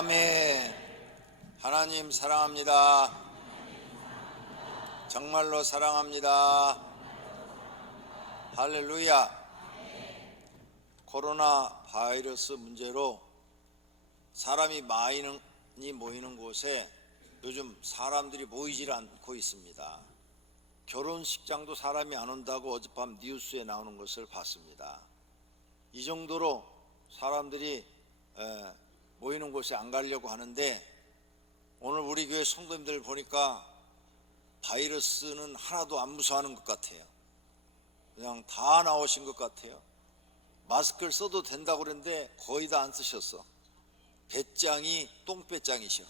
아멘. 하나님 사랑합니다. 정말로 사랑합니다. 할렐루야. 코로나 바이러스 문제로 사람이 많이 모이는 곳에 요즘 사람들이 모이질 않고 있습니다. 결혼식장도 사람이 안 온다고 어젯밤 뉴스에 나오는 것을 봤습니다. 이 정도로 사람들이 모이는 곳에 안 가려고 하는데, 오늘 우리 교회 성도님들 보니까 바이러스는 하나도 안 무서워하는 것 같아요. 그냥 다 나오신 것 같아요. 마스크를 써도 된다고 그랬는데 거의 다 안 쓰셨어. 배짱이 똥배짱이셔.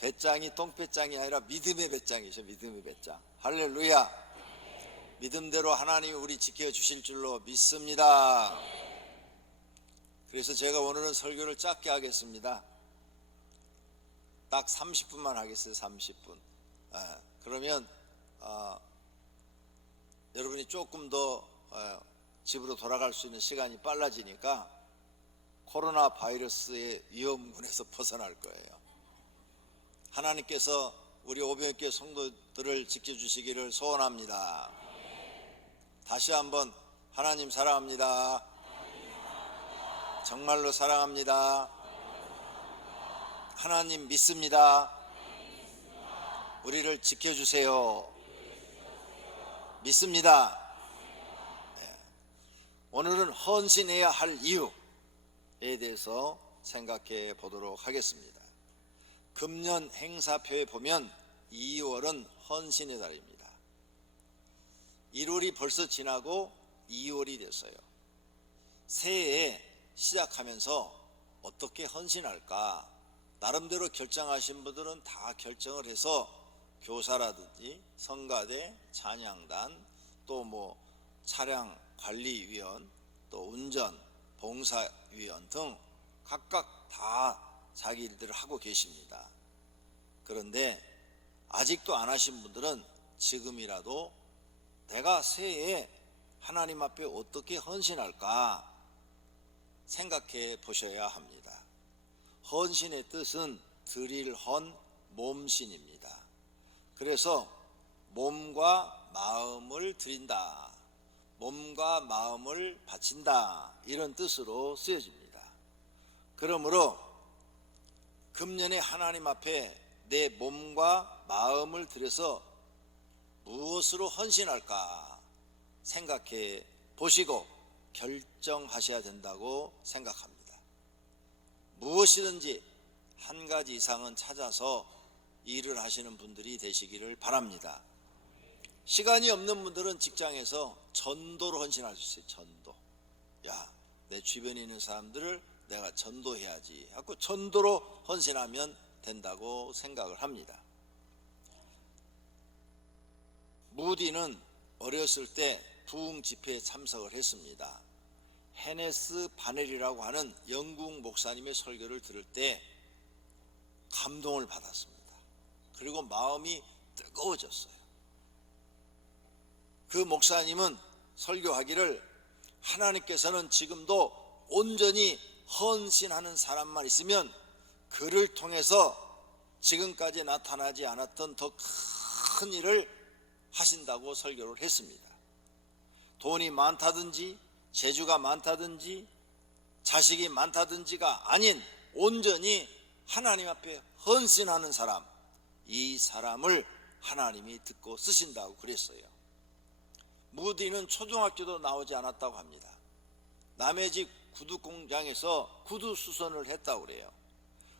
배짱이 똥배짱이 아니라 믿음의 배짱이셔. 믿음의 배짱. 할렐루야. 믿음대로 하나님이 우리 지켜주실 줄로 믿습니다. 그래서 제가 오늘은 설교를 짧게 하겠습니다. 딱 30분만 하겠어요. 30분. 그러면 여러분이 조금 더 집으로 돌아갈 수 있는 시간이 빨라지니까 코로나 바이러스의 위험군에서 벗어날 거예요. 하나님께서 우리 오병이교회 성도들을 지켜주시기를 소원합니다. 다시 한번 하나님 사랑합니다. 정말로 사랑합니다. 하나님 믿습니다. 우리를 지켜주세요. 믿습니다. 오늘은 헌신해야 할 이유에 대해서 생각해 보도록 하겠습니다. 금년 행사표에 보면 2월은 헌신의 달입니다. 1월이 벌써 지나고 2월이 됐어요. 새해에 시작하면서 어떻게 헌신할까? 나름대로 결정하신 분들은 다 결정을 해서 교사라든지 성가대, 찬양단, 또 차량 관리위원, 또 운전, 봉사위원 등 각각 다 자기 일들을 하고 계십니다. 그런데 아직도 안 하신 분들은 지금이라도 내가 새해에 하나님 앞에 어떻게 헌신할까 생각해 보셔야 합니다. 헌신의 뜻은 드릴 헌 몸신입니다. 그래서 몸과 마음을 드린다, 몸과 마음을 바친다, 이런 뜻으로 쓰여집니다. 그러므로 금년에 하나님 앞에 내 몸과 마음을 들여서 무엇으로 헌신할까 생각해 보시고 결정하셔야 된다고 생각합니다. 무엇이든지 한 가지 이상은 찾아서 일을 하시는 분들이 되시기를 바랍니다. 시간이 없는 분들은 직장에서 전도로 헌신할 수 있어요. 전도. 내 주변에 있는 사람들을 내가 전도해야지 하고 전도로 헌신하면 된다고 생각을 합니다. 무디는 어렸을 때 부흥 집회에 참석을 했습니다. 헤네스 바넬이라고 하는 영국 목사님의 설교를 들을 때 감동을 받았습니다. 그리고 마음이 뜨거워졌어요. 그 목사님은 설교하기를 하나님께서는 지금도 온전히 헌신하는 사람만 있으면 그를 통해서 지금까지 나타나지 않았던 더 큰 일을 하신다고 설교를 했습니다. 돈이 많다든지 재주가 많다든지 자식이 많다든지가 아닌 온전히 하나님 앞에 헌신하는 사람, 이 사람을 하나님이 듣고 쓰신다고 그랬어요. 무디는 초등학교도 나오지 않았다고 합니다. 남의 집 구두 공장에서 구두 수선을 했다고 그래요.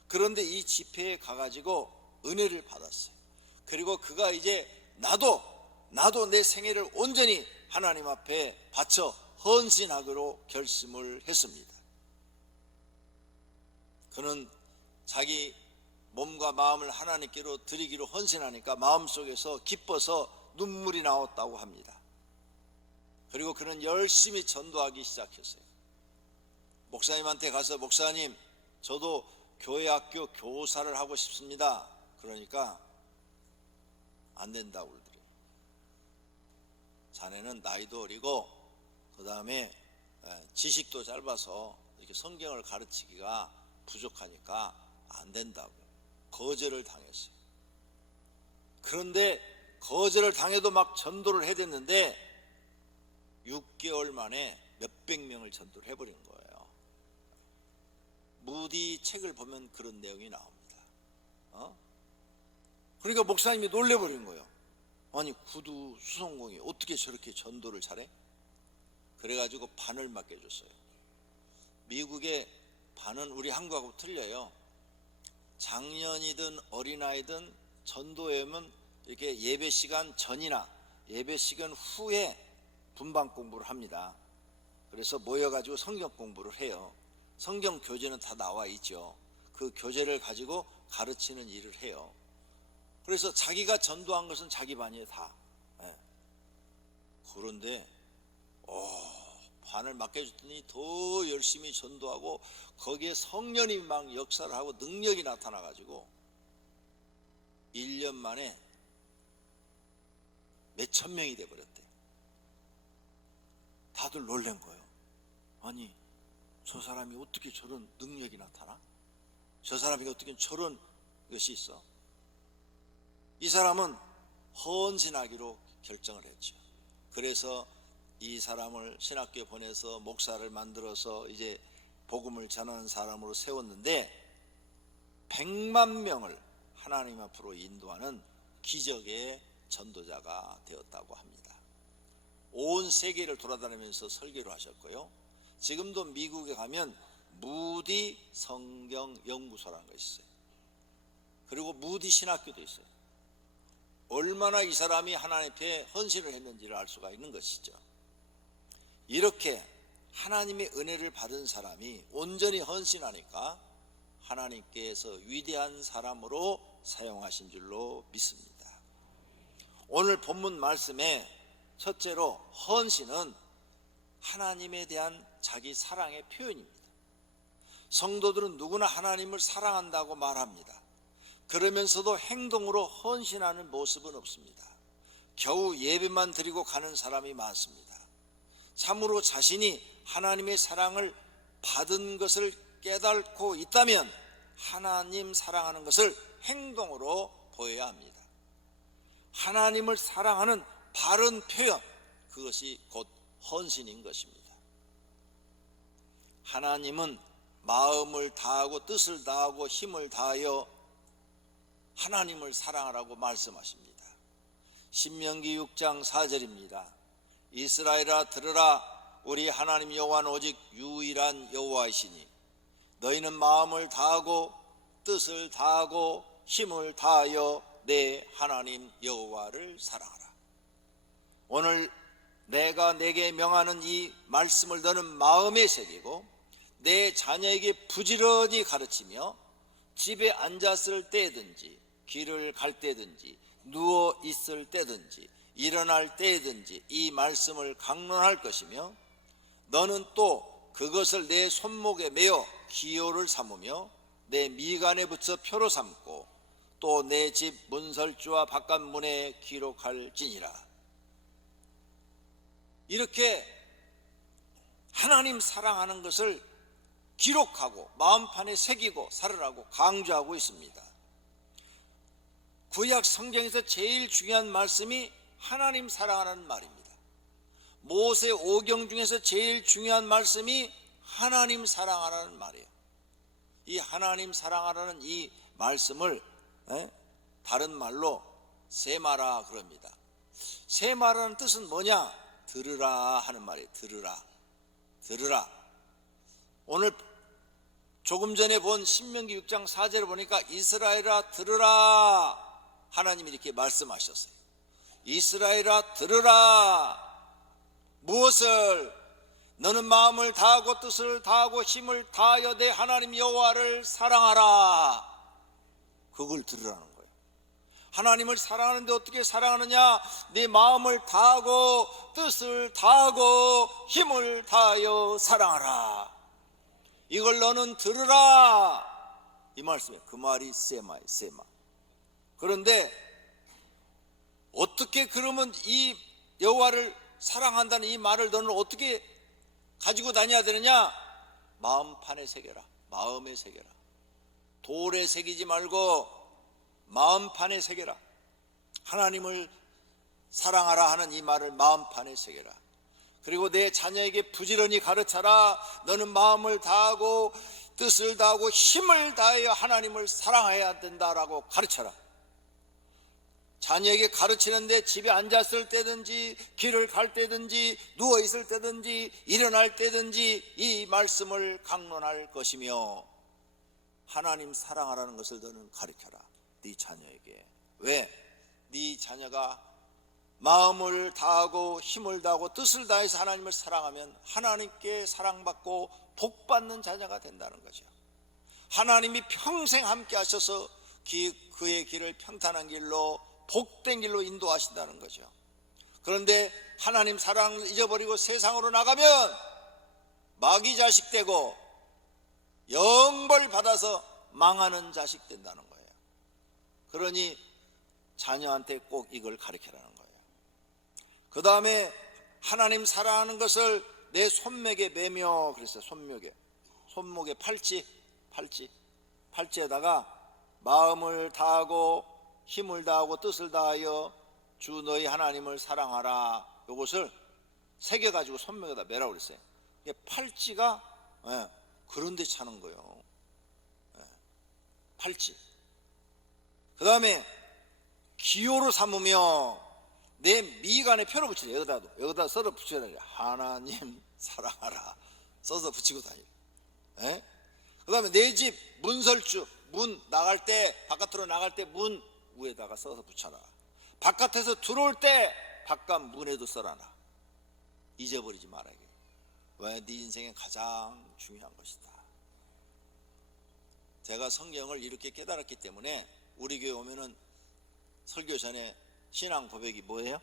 그런데 이 집회에 가가지고 은혜를 받았어요. 그리고 그가 이제 나도 내 생애를 온전히 하나님 앞에 바쳐 헌신하기로 결심을 했습니다. 그는 자기 몸과 마음을 하나님께로 드리기로 헌신하니까 마음속에서 기뻐서 눈물이 나왔다고 합니다. 그리고 그는 열심히 전도하기 시작했어요. 목사님한테 가서 목사님, 저도 교회 학교 교사를 하고 싶습니다. 그러니까 안 된다고 그러더래요. 자네는 나이도 어리고 그 다음에 지식도 짧아서 이렇게 성경을 가르치기가 부족하니까 안 된다고 거절을 당했어요. 그런데 거절을 당해도 막 전도를 해댔는데 6개월 만에 몇백 명을 전도를 해버린 거예요. 무디 책을 보면 그런 내용이 나옵니다. 그러니까 목사님이 놀래버린 거예요. 아니 구두 수성공이 어떻게 저렇게 전도를 잘해? 그래가지고 반을 맡겨줬어요. 미국의 반은 우리 한국하고 틀려요. 작년이든 어린아이든 전도회면 이렇게 예배 시간 전이나 예배 시간 후에 분방 공부를 합니다. 그래서 모여가지고 성경 공부를 해요. 성경 교재는 다 나와 있죠. 그 교재를 가지고 가르치는 일을 해요. 그래서 자기가 전도한 것은 자기 반이에요, 다. 그런데 반을 맡겨줬더니 더 열심히 전도하고 거기에 성령이 막 역사를 하고 능력이 나타나가지고 1년 만에 몇천 명이 돼버렸대요. 다들 놀란 거예요. 아니 저 사람이 어떻게 저런 능력이 나타나? 저 사람이 어떻게 저런 것이 있어? 이 사람은 헌신하기로 결정을 했죠. 그래서 이 사람을 신학교에 보내서 목사를 만들어서 이제 복음을 전하는 사람으로 세웠는데 100만 명을 하나님 앞으로 인도하는 기적의 전도자가 되었다고 합니다. 온 세계를 돌아다니면서 설교를 하셨고요. 지금도 미국에 가면 무디 성경 연구소라는 것이 있어요. 그리고 무디 신학교도 있어요. 얼마나 이 사람이 하나님 앞에 헌신을 했는지를 알 수가 있는 것이죠. 이렇게 하나님의 은혜를 받은 사람이 온전히 헌신하니까 하나님께서 위대한 사람으로 사용하신 줄로 믿습니다. 오늘 본문 말씀에 첫째로 헌신은 하나님에 대한 자기 사랑의 표현입니다. 성도들은 누구나 하나님을 사랑한다고 말합니다. 그러면서도 행동으로 헌신하는 모습은 없습니다. 겨우 예배만 드리고 가는 사람이 많습니다. 참으로 자신이 하나님의 사랑을 받은 것을 깨닫고 있다면 하나님 사랑하는 것을 행동으로 보여야 합니다. 하나님을 사랑하는 바른 표현, 그것이 곧 헌신인 것입니다. 하나님은 마음을 다하고 뜻을 다하고 힘을 다하여 하나님을 사랑하라고 말씀하십니다. 신명기 6장 4절입니다. 이스라엘아 들으라, 우리 하나님 여호와는 오직 유일한 여호와이시니 너희는 마음을 다하고 뜻을 다하고 힘을 다하여 내 하나님 여호와를 사랑하라. 오늘 내가 내게 명하는 이 말씀을 너는 마음에 새기고 내 자녀에게 부지런히 가르치며 집에 앉았을 때든지 길을 갈 때든지 누워 있을 때든지 일어날 때든지 이 말씀을 강론할 것이며 너는 또 그것을 내 손목에 매어 기호를 삼으며 내 미간에 붙여 표로 삼고 또 내 집 문설주와 바깥문에 기록할지니라. 이렇게 하나님 사랑하는 것을 기록하고 마음판에 새기고 살으라고 강조하고 있습니다. 구약 성경에서 제일 중요한 말씀이 하나님 사랑하는 말입니다. 모세 오경 중에서 제일 중요한 말씀이 하나님 사랑하라는 말이에요. 이 하나님 사랑하라는 이 말씀을 다른 말로 세마라 그럽니다. 세마라는 뜻은 뭐냐? 들으라 하는 말이에요. 들으라. 오늘 조금 전에 본 신명기 6장 4절을 보니까 이스라엘아 들으라 하나님이 이렇게 말씀하셨어요. 이스라엘아 들으라. 무엇을? 너는 마음을 다하고 뜻을 다하고 힘을 다하여 내 하나님 여호와를 사랑하라. 그걸 들으라는 거예요. 하나님을 사랑하는데 어떻게 사랑하느냐? 네 마음을 다하고 뜻을 다하고 힘을 다하여 사랑하라. 이걸 너는 들으라. 이 말씀에 그 말이 세마예요. 세마. 그런데 어떻게 그러면 이 여호와를 사랑한다는 이 말을 너는 어떻게 가지고 다녀야 되느냐? 마음판에 새겨라. 마음에 새겨라. 돌에 새기지 말고 마음판에 새겨라. 하나님을 사랑하라 하는 이 말을 마음판에 새겨라. 그리고 내 자녀에게 부지런히 가르쳐라. 너는 마음을 다하고 뜻을 다하고 힘을 다하여 하나님을 사랑해야 된다라고 가르쳐라. 자녀에게 가르치는데 집에 앉았을 때든지 길을 갈 때든지 누워있을 때든지 일어날 때든지 이 말씀을 강론할 것이며 하나님 사랑하라는 것을 너는 가르쳐라. 네 자녀에게. 왜? 네 자녀가 마음을 다하고 힘을 다하고 뜻을 다해서 하나님을 사랑하면 하나님께 사랑받고 복받는 자녀가 된다는 거죠. 하나님이 평생 함께 하셔서 그의 길을 평탄한 길로 복된 길로 인도하신다는 거죠. 그런데 하나님 사랑을 잊어버리고 세상으로 나가면 마귀 자식 되고 영벌 받아서 망하는 자식 된다는 거예요. 그러니 자녀한테 꼭 이걸 가르치라는 거예요. 그 다음에 하나님 사랑하는 것을 내 손목에 매며 그랬어요. 손목에 팔찌에다가 마음을 다하고 힘을 다하고 뜻을 다하여 주 너희 하나님을 사랑하라. 이것을 새겨가지고 손목에다 매라고 그랬어요. 팔찌가 그런 데 차는 거예요. 팔찌. 그 다음에 기호로 삼으며 내 미간에 펴로 붙이래. 여기다 써서 붙여야 돼. 하나님 사랑하라 써서 붙이고 다니래. 그 다음에 내 집 문설주, 문 나갈 때, 바깥으로 나갈 때 문 위에다가 써서 붙여라. 바깥에서 들어올 때 바깥 문에도 써라나. 잊어버리지 말아야 돼. 왜? 네 인생에 가장 중요한 것이다. 제가 성경을 이렇게 깨달았기 때문에 우리 교회 오면은 설교 전에 신앙 고백이 뭐예요?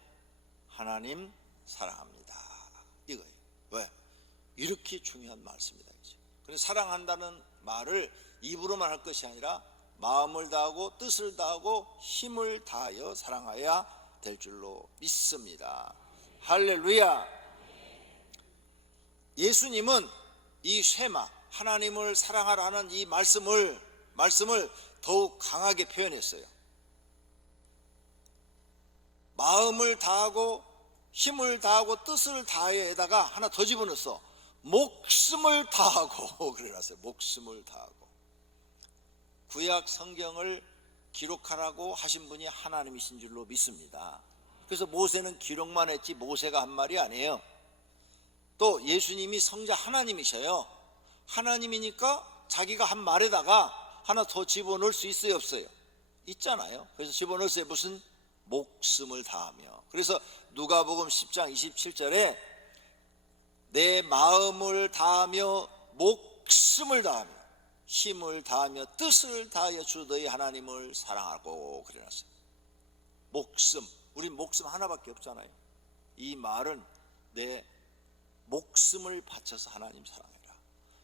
하나님 사랑합니다. 이거예요. 왜? 이렇게 중요한 말씀이다. 그래서 사랑한다는 말을 입으로만 할 것이 아니라 마음을 다하고 뜻을 다하고 힘을 다하여 사랑해야 될 줄로 믿습니다. 할렐루야. 예수님은 이 쉐마, 하나님을 사랑하라는 이 말씀을 더욱 강하게 표현했어요. 마음을 다하고 힘을 다하고 뜻을 다해에다가 하나 더 집어넣었어. 목숨을 다하고 그래놨어요. 목숨을 다하고. 구약 성경을 기록하라고 하신 분이 하나님이신 줄로 믿습니다. 그래서 모세는 기록만 했지 모세가 한 말이 아니에요. 또 예수님이 성자 하나님이셔요. 하나님이니까 자기가 한 말에다가 하나 더 집어넣을 수 있어요, 없어요? 있잖아요. 그래서 집어넣었어요. 무슨? 목숨을 다하며. 그래서 누가복음 10장 27절에 내 마음을 다하며 목숨을 다하며 힘을 다하며 뜻을 다하여 주 너희 하나님을 사랑하고 그래놨어요. 목숨, 우리 목숨 하나밖에 없잖아요. 이 말은 내 목숨을 바쳐서 하나님 사랑해라.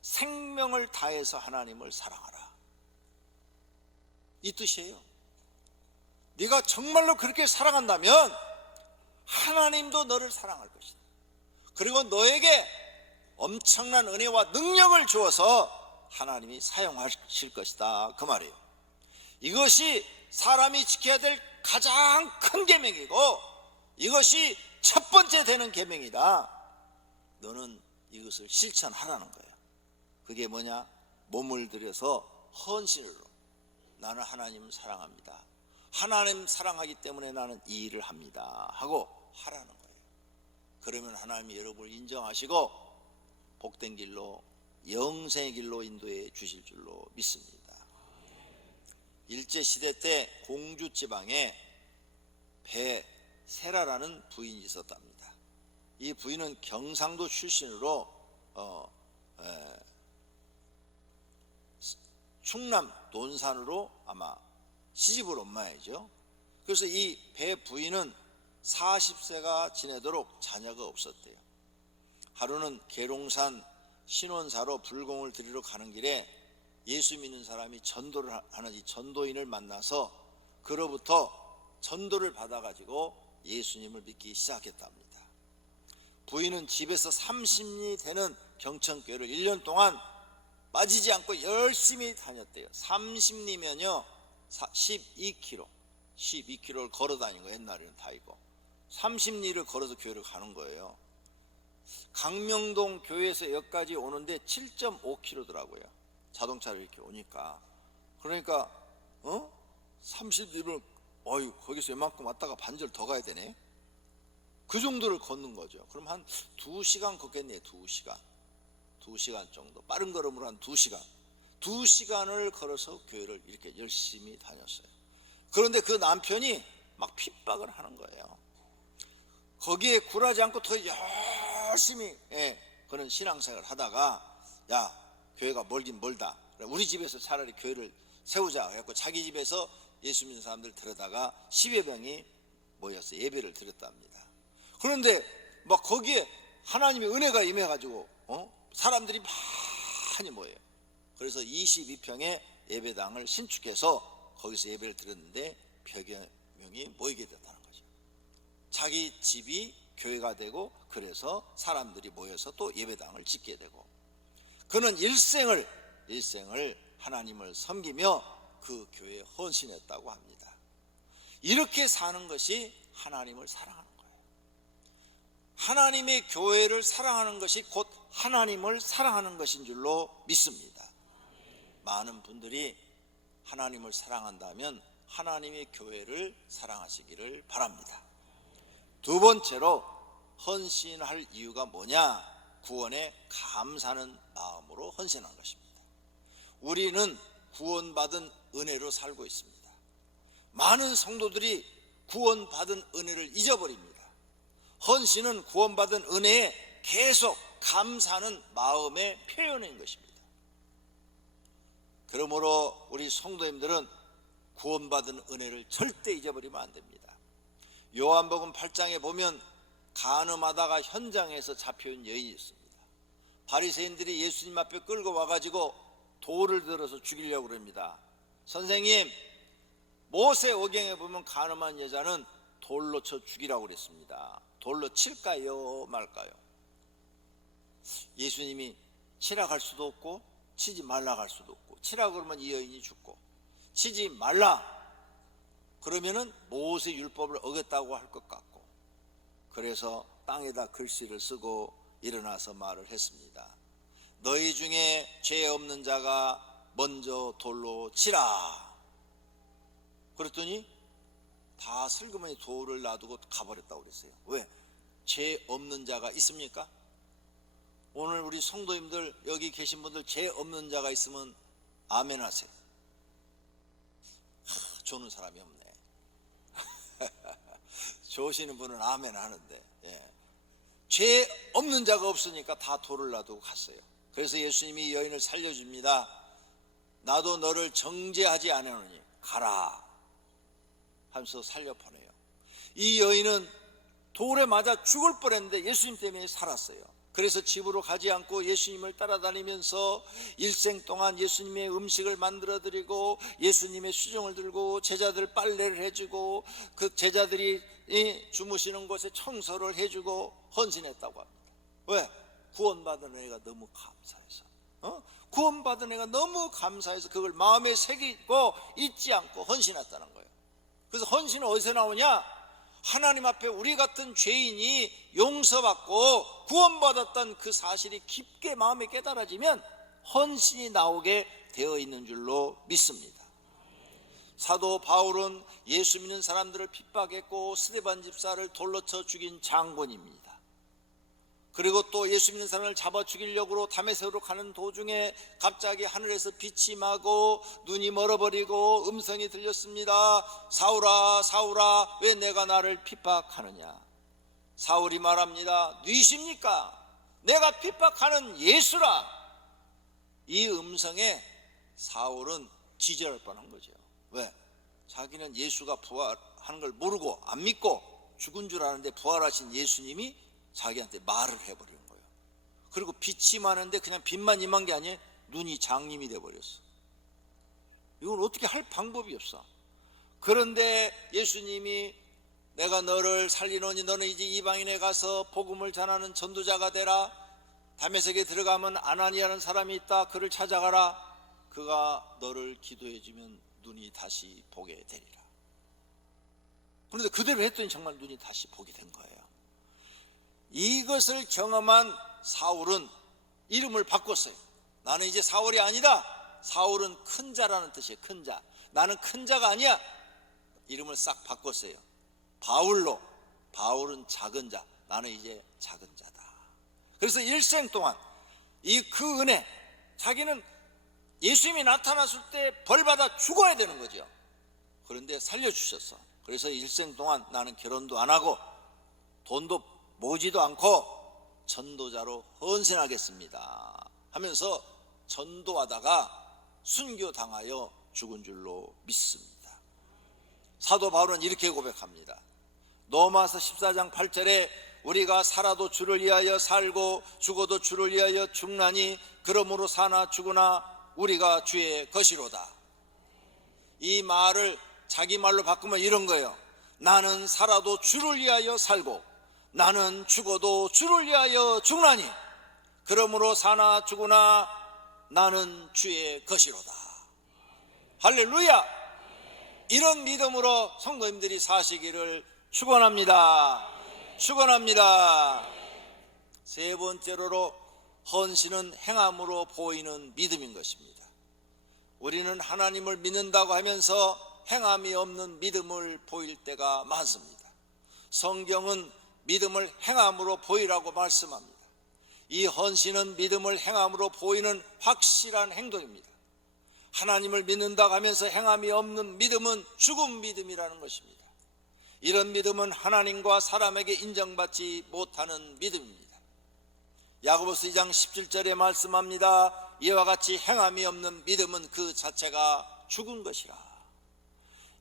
생명을 다해서 하나님을 사랑하라. 이 뜻이에요. 네가 정말로 그렇게 사랑한다면 하나님도 너를 사랑할 것이다. 그리고 너에게 엄청난 은혜와 능력을 주어서 하나님이 사용하실 것이다. 그 말이에요. 이것이 사람이 지켜야 될 가장 큰 계명이고 이것이 첫 번째 되는 계명이다. 너는 이것을 실천하라는 거예요. 그게 뭐냐? 몸을 들여서 헌신으로 나는 하나님을 사랑합니다. 하나님 사랑하기 때문에 나는 이 일을 합니다 하고 하라는 거예요. 그러면 하나님이 여러분을 인정하시고 복된 길로 영생의 길로 인도해 주실 줄로 믿습니다. 일제시대 때 공주지방에 배세라라는 부인이 있었답니다. 이 부인은 경상도 출신으로 충남 논산으로 아마 시집을 온 모양이죠. 그래서 이 배 부인은 40세가 지내도록 자녀가 없었대요. 하루는 계룡산 신원사로 불공을 드리러 가는 길에 예수 믿는 사람이 전도를 하는 이 전도인을 만나서 그로부터 전도를 받아가지고 예수님을 믿기 시작했답니다. 부인은 집에서 30리 되는 경천교회를 1년 동안 빠지지 않고 열심히 다녔대요. 30리면요 12km를 걸어 다니는 거, 옛날에는 다 이거 30리를 걸어서 교회를 가는 거예요. 강명동 교회에서 여기까지 오는데 7.5km더라고요. 자동차로 이렇게 오니까. 그러니까 30리를 거기서 웬만큼 왔다가 반절 더 가야 되네. 그 정도를 걷는 거죠. 그럼 한 2시간 걷겠네요. 2시간 정도. 빠른 걸음으로 한 2시간. 2시간을 걸어서 교회를 이렇게 열심히 다녔어요. 그런데 그 남편이 막 핍박을 하는 거예요. 거기에 굴하지 않고 더 열심히 그런 신앙생활을 하다가, 야, 교회가 멀긴 멀다, 우리 집에서 차라리 교회를 세우자 해서 자기 집에서 예수 믿는 사람들 데려다가 10여 명이 모여서 예배를 드렸답니다. 그런데 막 거기에 하나님의 은혜가 임해가지고 사람들이 많이 모여요. 그래서 22평의 예배당을 신축해서 거기서 예배를 드렸는데 100여 명이 모이게 됐다는 거죠. 자기 집이 교회가 되고, 그래서 사람들이 모여서 또 예배당을 짓게 되고, 그는 일생을 하나님을 섬기며 그 교회에 헌신했다고 합니다. 이렇게 사는 것이 하나님을 사랑하는 거예요. 하나님의 교회를 사랑하는 것이 곧 하나님을 사랑하는 것인 줄로 믿습니다. 많은 분들이 하나님을 사랑한다면 하나님의 교회를 사랑하시기를 바랍니다. 두 번째로 헌신할 이유가 뭐냐? 구원에 감사하는 마음으로 헌신한 것입니다. 우리는 구원받은 은혜로 살고 있습니다. 많은 성도들이 구원받은 은혜를 잊어버립니다. 헌신은 구원받은 은혜에 계속 감사하는 마음의 표현인 것입니다. 그러므로 우리 성도님들은 구원받은 은혜를 절대 잊어버리면 안 됩니다. 요한복음 8장에 보면 간음하다가 현장에서 잡혀온 여인이 있습니다. 바리새인들이 예수님 앞에 끌고 와가지고 돌을 들어서 죽이려고 그럽니다. 선생님, 모세오경에 보면 간음한 여자는 돌로 쳐 죽이라고 그랬습니다. 돌로 칠까요 말까요? 예수님이 치라 갈 수도 없고 치지 말라 갈 수도 없고, 치라 그러면 이 여인이 죽고, 치지 말라 그러면은 모세 율법을 어겼다고 할 것 같고, 그래서 땅에다 글씨를 쓰고 일어나서 말을 했습니다. 너희 중에 죄 없는 자가 먼저 돌로 치라. 그랬더니 다 슬그머니 돌을 놔두고 가버렸다고 그랬어요. 왜? 죄 없는 자가 있습니까? 오늘 우리 성도님들 여기 계신 분들 죄 없는 자가 있으면 아멘 하세요. 조는 사람이 없네. 조시는 분은 아멘 하는데, 죄 없는 자가 없으니까 다 돌을 놔두고 갔어요. 그래서 예수님이 여인을 살려줍니다. 나도 너를 정죄하지 않으노니 가라 하면서 살려보내요. 이 여인은 돌에 맞아 죽을 뻔했는데 예수님 때문에 살았어요. 그래서 집으로 가지 않고 예수님을 따라다니면서 일생 동안 예수님의 음식을 만들어 드리고, 예수님의 수종을 들고, 제자들 빨래를 해주고, 그 제자들이 주무시는 곳에 청소를 해주고 헌신했다고 합니다. 왜? 구원받은 은혜가 너무 감사해서, 구원받은 은혜가 너무 감사해서 그걸 마음에 새기고 잊지 않고 헌신했다는 거예요. 그래서 헌신은 어디서 나오냐? 하나님 앞에 우리 같은 죄인이 용서받고 구원받았던 그 사실이 깊게 마음에 깨달아지면 헌신이 나오게 되어 있는 줄로 믿습니다. 사도 바울은 예수 믿는 사람들을 핍박했고 스데반 집사를 돌로 쳐 죽인 장본입니다. 그리고 또 예수 믿는 사람을 잡아 죽이려고 다메섹으로 가는 도중에 갑자기 하늘에서 빛이 임하고 눈이 멀어버리고 음성이 들렸습니다. 사울아 사울아 왜 내가 나를 핍박하느냐? 사울이 말합니다. 누이십니까? 내가 핍박하는 예수라. 이 음성에 사울은 기절할 뻔한 거죠. 왜? 자기는 예수가 부활하는 걸 모르고 안 믿고 죽은 줄 아는데 부활하신 예수님이 자기한테 말을 해버리는 거예요. 그리고 빛이 많은데 그냥 빛만 임한 게 아니에요. 눈이 장님이 돼버렸어. 이건 어떻게 할 방법이 없어. 그런데 예수님이 내가 너를 살리노니 너는 이제 이방인에 가서 복음을 전하는 전도자가 되라. 다메섹에 들어가면 아나니아라는 사람이 있다. 그를 찾아가라. 그가 너를 기도해 주면 눈이 다시 보게 되리라. 그런데 그대로 했더니 정말 눈이 다시 보게 된 거예요. 이것을 경험한 사울은 이름을 바꿨어요. 나는 이제 사울이 아니다. 사울은 큰 자라는 뜻이에요. 큰 자. 나는 큰 자가 아니야. 이름을 싹 바꿨어요. 바울로. 바울은 작은 자. 나는 이제 작은 자다. 그래서 일생 동안 그 은혜, 자기는 예수님이 나타났을 때 벌받아 죽어야 되는 거죠. 그런데 살려주셨어. 그래서 일생 동안 나는 결혼도 안 하고 돈도 모지도 않고 전도자로 헌신하겠습니다 하면서 전도하다가 순교당하여 죽은 줄로 믿습니다. 사도 바울은 이렇게 고백합니다. 로마서 14장 8절에 우리가 살아도 주를 위하여 살고 죽어도 주를 위하여 죽나니 그러므로 사나 죽으나 우리가 주의 것이로다. 이 말을 자기 말로 바꾸면 이런 거예요. 나는 살아도 주를 위하여 살고 나는 죽어도 주를 위하여 죽나니 그러므로 사나 죽으나 나는 주의 것이로다. 할렐루야. 이런 믿음으로 성도님들이 사시기를 축원합니다. 축원합니다. 세 번째로 헌신은 행함으로 보이는 믿음인 것입니다. 우리는 하나님을 믿는다고 하면서 행함이 없는 믿음을 보일 때가 많습니다. 성경은 믿음을 행함으로 보이라고 말씀합니다. 이 헌신은 믿음을 행함으로 보이는 확실한 행동입니다. 하나님을 믿는다고 하면서 행함이 없는 믿음은 죽은 믿음이라는 것입니다. 이런 믿음은 하나님과 사람에게 인정받지 못하는 믿음입니다. 야고보서 2장 17절에 말씀합니다. 이와 같이 행함이 없는 믿음은 그 자체가 죽은 것이라.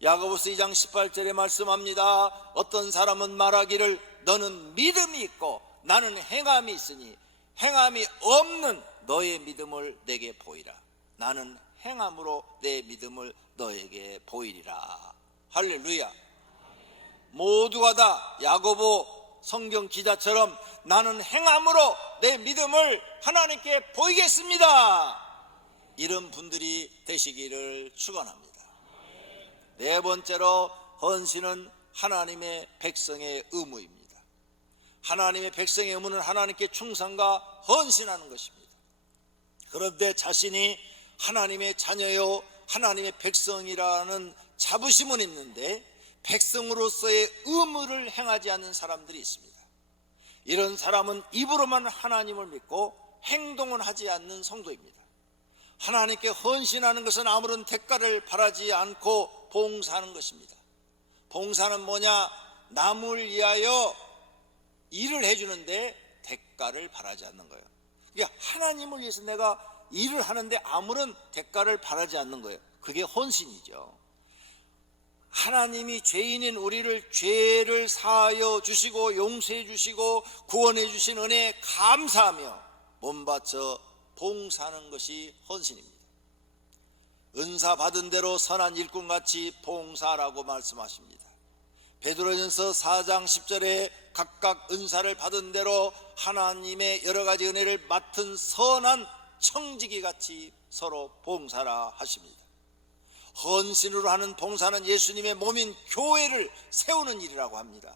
야고보서 2장 18절에 말씀합니다. 어떤 사람은 말하기를 너는 믿음이 있고 나는 행함이 있으니 행함이 없는 너의 믿음을 내게 보이라. 나는 행함으로 내 믿음을 너에게 보이리라. 할렐루야. 모두가 다 야고보 성경 기자처럼 나는 행함으로 내 믿음을 하나님께 보이겠습니다. 이런 분들이 되시기를 축원합니다. 네 번째로 헌신은 하나님의 백성의 의무입니다. 하나님의 백성의 의무는 하나님께 충성과 헌신하는 것입니다. 그런데 자신이 하나님의 자녀요 하나님의 백성이라는 자부심은 있는데 백성으로서의 의무를 행하지 않는 사람들이 있습니다. 이런 사람은 입으로만 하나님을 믿고 행동은 하지 않는 성도입니다. 하나님께 헌신하는 것은 아무런 대가를 바라지 않고 봉사하는 것입니다. 봉사는 뭐냐? 남을 위하여 일을 해주는데 대가를 바라지 않는 거예요. 그러니까 하나님을 위해서 내가 일을 하는데 아무런 대가를 바라지 않는 거예요. 그게 헌신이죠. 하나님이 죄인인 우리를 죄를 사하여 주시고 용서해 주시고 구원해 주신 은혜에 감사하며 몸바쳐 봉사하는 것이 헌신입니다. 은사 받은 대로 선한 일꾼같이 봉사라고 말씀하십니다. 베드로전서 4장 10절에 각각 은사를 받은 대로 하나님의 여러 가지 은혜를 맡은 선한 청지기같이 서로 봉사라 하십니다. 헌신으로 하는 봉사는 예수님의 몸인 교회를 세우는 일이라고 합니다.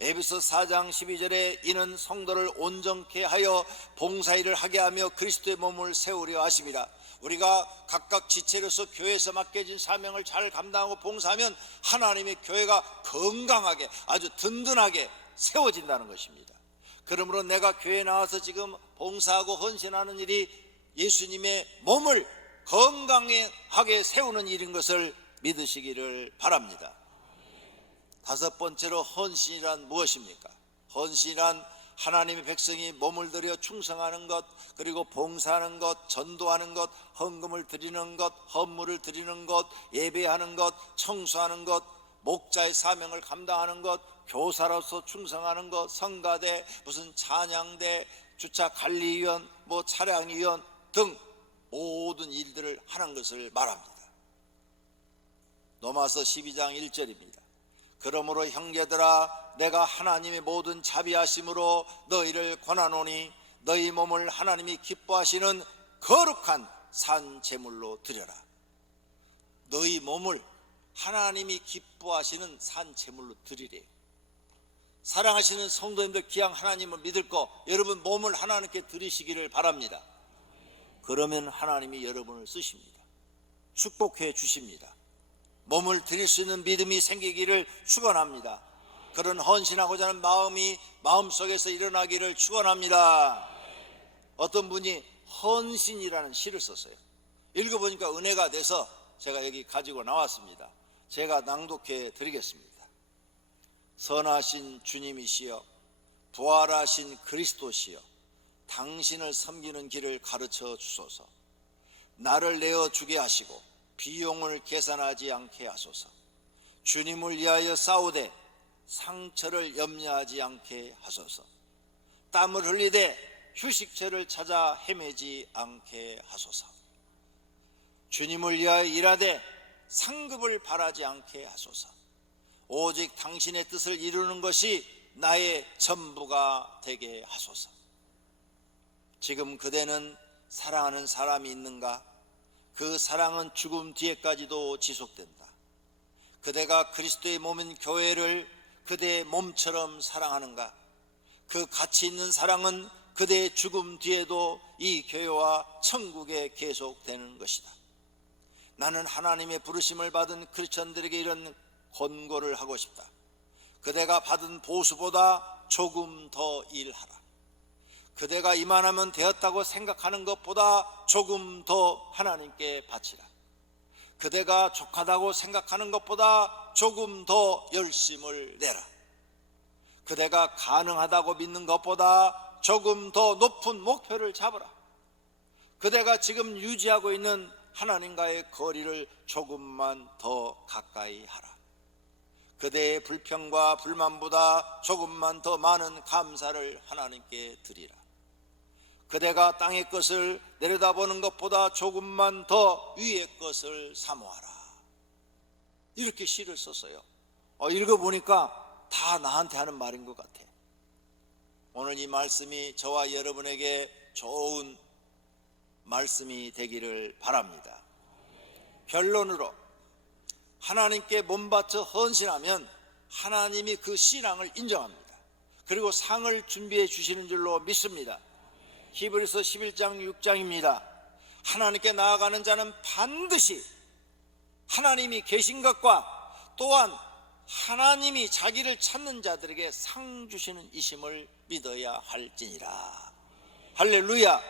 에베소 4장 12절에 이는 성도를 온전케 하여 봉사일을 하게 하며 그리스도의 몸을 세우려 하십니다. 우리가 각각 지체로서 교회에서 맡겨진 사명을 잘 감당하고 봉사하면 하나님의 교회가 건강하게 아주 든든하게 세워진다는 것입니다. 그러므로 내가 교회에 나와서 지금 봉사하고 헌신하는 일이 예수님의 몸을 건강하게 세우는 일인 것을 믿으시기를 바랍니다. 다섯 번째로 헌신이란 무엇입니까? 헌신이란 하나님의 백성이 몸을 들여 충성하는 것, 그리고 봉사하는 것, 전도하는 것, 헌금을 드리는 것, 헌물을 드리는 것, 예배하는 것, 청소하는 것, 목자의 사명을 감당하는 것, 교사로서 충성하는 것, 성가대, 무슨 찬양대, 주차 관리위원, 차량위원 등 모든 일들을 하는 것을 말합니다. 로마서 12장 1절입니다. 그러므로 형제들아 내가 하나님의 모든 자비하심으로 너희를 권하노니 너희 몸을 하나님이 기뻐하시는 거룩한 산 제물로 드려라. 너희 몸을 하나님이 기뻐하시는 산 제물로 드리래요. 사랑하시는 성도님들, 기왕 하나님을 믿을 거 여러분 몸을 하나님께 드리시기를 바랍니다. 그러면 하나님이 여러분을 쓰십니다. 축복해 주십니다. 몸을 드릴 수 있는 믿음이 생기기를 축원합니다. 그런 헌신하고자 하는 마음이 마음속에서 일어나기를 축원합니다. 어떤 분이 헌신이라는 시를 썼어요. 읽어보니까 은혜가 돼서 제가 여기 가지고 나왔습니다. 제가 낭독해 드리겠습니다. 선하신 주님이시여, 부활하신 그리스도시여, 당신을 섬기는 길을 가르쳐 주소서. 나를 내어 주게 하시고 비용을 계산하지 않게 하소서. 주님을 위하여 싸우되 상처를 염려하지 않게 하소서. 땀을 흘리되 휴식처를 찾아 헤매지 않게 하소서. 주님을 위하여 일하되 상급을 바라지 않게 하소서. 오직 당신의 뜻을 이루는 것이 나의 전부가 되게 하소서. 지금 그대는 사랑하는 사람이 있는가? 그 사랑은 죽음 뒤에까지도 지속된다. 그대가 그리스도의 몸인 교회를 그대의 몸처럼 사랑하는가? 그 가치 있는 사랑은 그대의 죽음 뒤에도 이 교회와 천국에 계속되는 것이다. 나는 하나님의 부르심을 받은 크리스천들에게 이런 권고를 하고 싶다. 그대가 받은 보수보다 조금 더 일하라. 그대가 이만하면 되었다고 생각하는 것보다 조금 더 하나님께 바치라. 그대가 족하다고 생각하는 것보다 조금 더 열심을 내라. 그대가 가능하다고 믿는 것보다 조금 더 높은 목표를 잡으라. 그대가 지금 유지하고 있는 하나님과의 거리를 조금만 더 가까이 하라. 그대의 불평과 불만보다 조금만 더 많은 감사를 하나님께 드리라. 그대가 땅의 것을 내려다보는 것보다 조금만 더 위의 것을 사모하라. 이렇게 시를 썼어요. 읽어보니까 다 나한테 하는 말인 것 같아. 오늘 이 말씀이 저와 여러분에게 좋은 말씀이 되기를 바랍니다. 결론으로 하나님께 몸바쳐 헌신하면 하나님이 그 신앙을 인정합니다. 그리고 상을 준비해 주시는 줄로 믿습니다. 히브리서 11장 6장입니다. 하나님께 나아가는 자는 반드시 하나님이 계신 것과 또한 하나님이 자기를 찾는 자들에게 상 주시는 이심을 믿어야 할지니라. 할렐루야.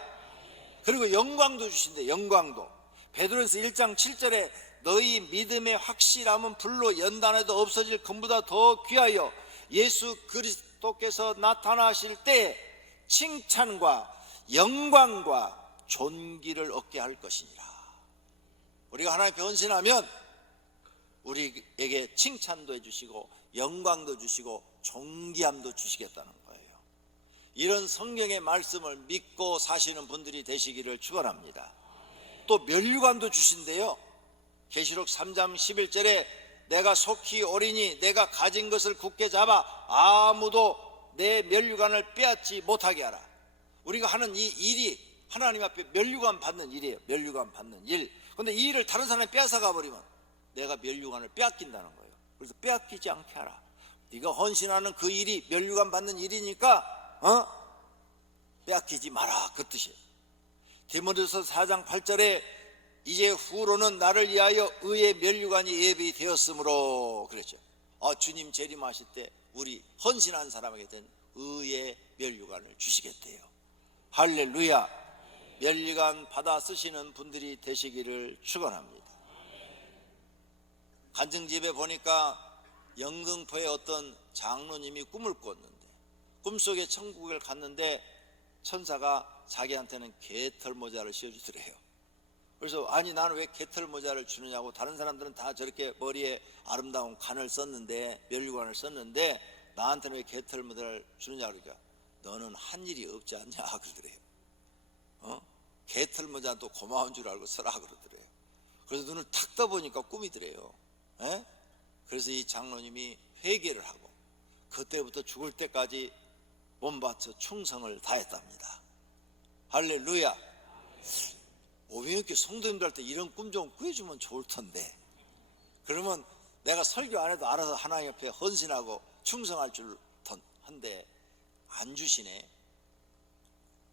그리고 영광도 주신대. 영광도 베드로전서 1장 7절에 너희 믿음의 확실함은 불로 연단해도 없어질 금보다 더 귀하여 예수 그리스도께서 나타나실 때 칭찬과 영광과 존귀를 얻게 할 것이니라. 우리가 하나님께 헌신하면 우리에게 칭찬도 해주시고 영광도 주시고 존귀함도 주시겠다는 거예요. 이런 성경의 말씀을 믿고 사시는 분들이 되시기를 축원합니다. 또 면류관도 주신대요. 계시록 3장 11절에 내가 속히 오리니 내가 가진 것을 굳게 잡아 아무도 내 면류관을 빼앗지 못하게 하라. 우리가 하는 이 일이 하나님 앞에 면류관 받는 일이에요. 면류관 받는 일. 그런데 이 일을 다른 사람이 빼앗아 가버리면 내가 면류관을 빼앗긴다는 거예요. 그래서 빼앗기지 않게 하라. 네가 헌신하는 그 일이 면류관 받는 일이니까 빼앗기지 마라, 그 뜻이에요. 디모데후서 4장 8절에 이제 후로는 나를 위하여 의의 면류관이 예비되었으므로 그랬죠. 주님 재림하실 때 우리 헌신한 사람에게 된 의의 면류관을 주시겠대요. 할렐루야. 면류관 받아 쓰시는 분들이 되시기를 축원합니다. 간증집에 보니까 영등포에 어떤 장로님이 꿈을 꿨는데 꿈속에 천국을 갔는데 천사가 자기한테는 개털 모자를 씌워주더래요. 그래서 아니 나는 왜 개털 모자를 주느냐고, 다른 사람들은 다 저렇게 머리에 아름다운 관을 썼는데, 면류관을 썼는데 나한테는 왜 개털 모자를 주느냐 그러니까 너는 한 일이 없지 않냐 그러더래요. 개털 모자는 또 고마운 줄 알고 써라 그러더래요. 그래서 눈을 탁 떠보니까 꿈이더래요. 그래서 이 장로님이 회개를 하고 그때부터 죽을 때까지 몸바쳐 충성을 다했답니다. 할렐루야. 오병이교 성도님들한테 이런 꿈 좀 꾸어주면 좋을 텐데, 그러면 내가 설교 안 해도 알아서 하나님 옆에 헌신하고 충성할 줄 한데 안 주시네.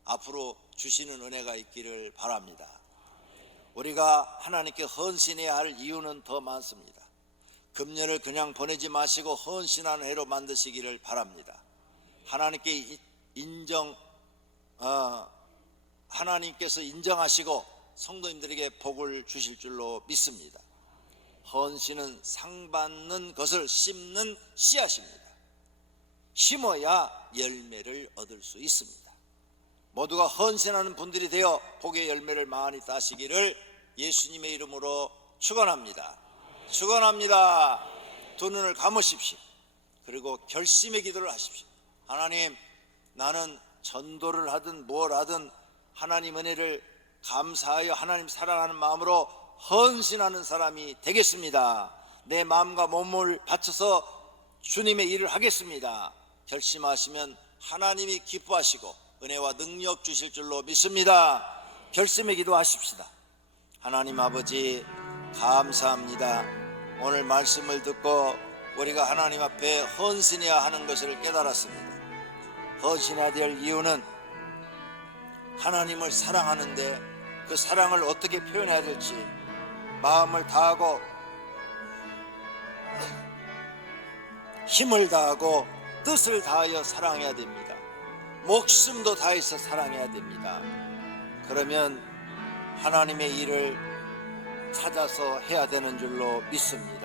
앞으로 주시는 은혜가 있기를 바랍니다. 우리가 하나님께 헌신해야 할 이유는 더 많습니다. 금년을 그냥 보내지 마시고 헌신하는 해로 만드시기를 바랍니다. 하나님께 하나님께서 인정하시고 성도님들에게 복을 주실 줄로 믿습니다. 헌신은 상받는 것을 심는 씨앗입니다. 심어야 열매를 얻을 수 있습니다. 모두가 헌신하는 분들이 되어 복의 열매를 많이 따시기를 예수님의 이름으로 축원합니다. 축원합니다. 두 눈을 감으십시오. 그리고 결심의 기도를 하십시오. 하나님, 나는 전도를 하든 뭘 하든 하나님 은혜를 감사하여 하나님 사랑하는 마음으로 헌신하는 사람이 되겠습니다. 내 마음과 몸을 바쳐서 주님의 일을 하겠습니다. 결심하시면 하나님이 기뻐하시고 은혜와 능력 주실 줄로 믿습니다. 결심의 기도하십시다. 하나님 아버지, 감사합니다. 오늘 말씀을 듣고 우리가 하나님 앞에 헌신해야 하는 것을 깨달았습니다. 헌신해야 될 이유는 하나님을 사랑하는데 그 사랑을 어떻게 표현해야 될지 마음을 다하고 힘을 다하고 뜻을 다하여 사랑해야 됩니다. 목숨도 다해서 사랑해야 됩니다. 그러면 하나님의 일을 찾아서 해야 되는 줄로 믿습니다.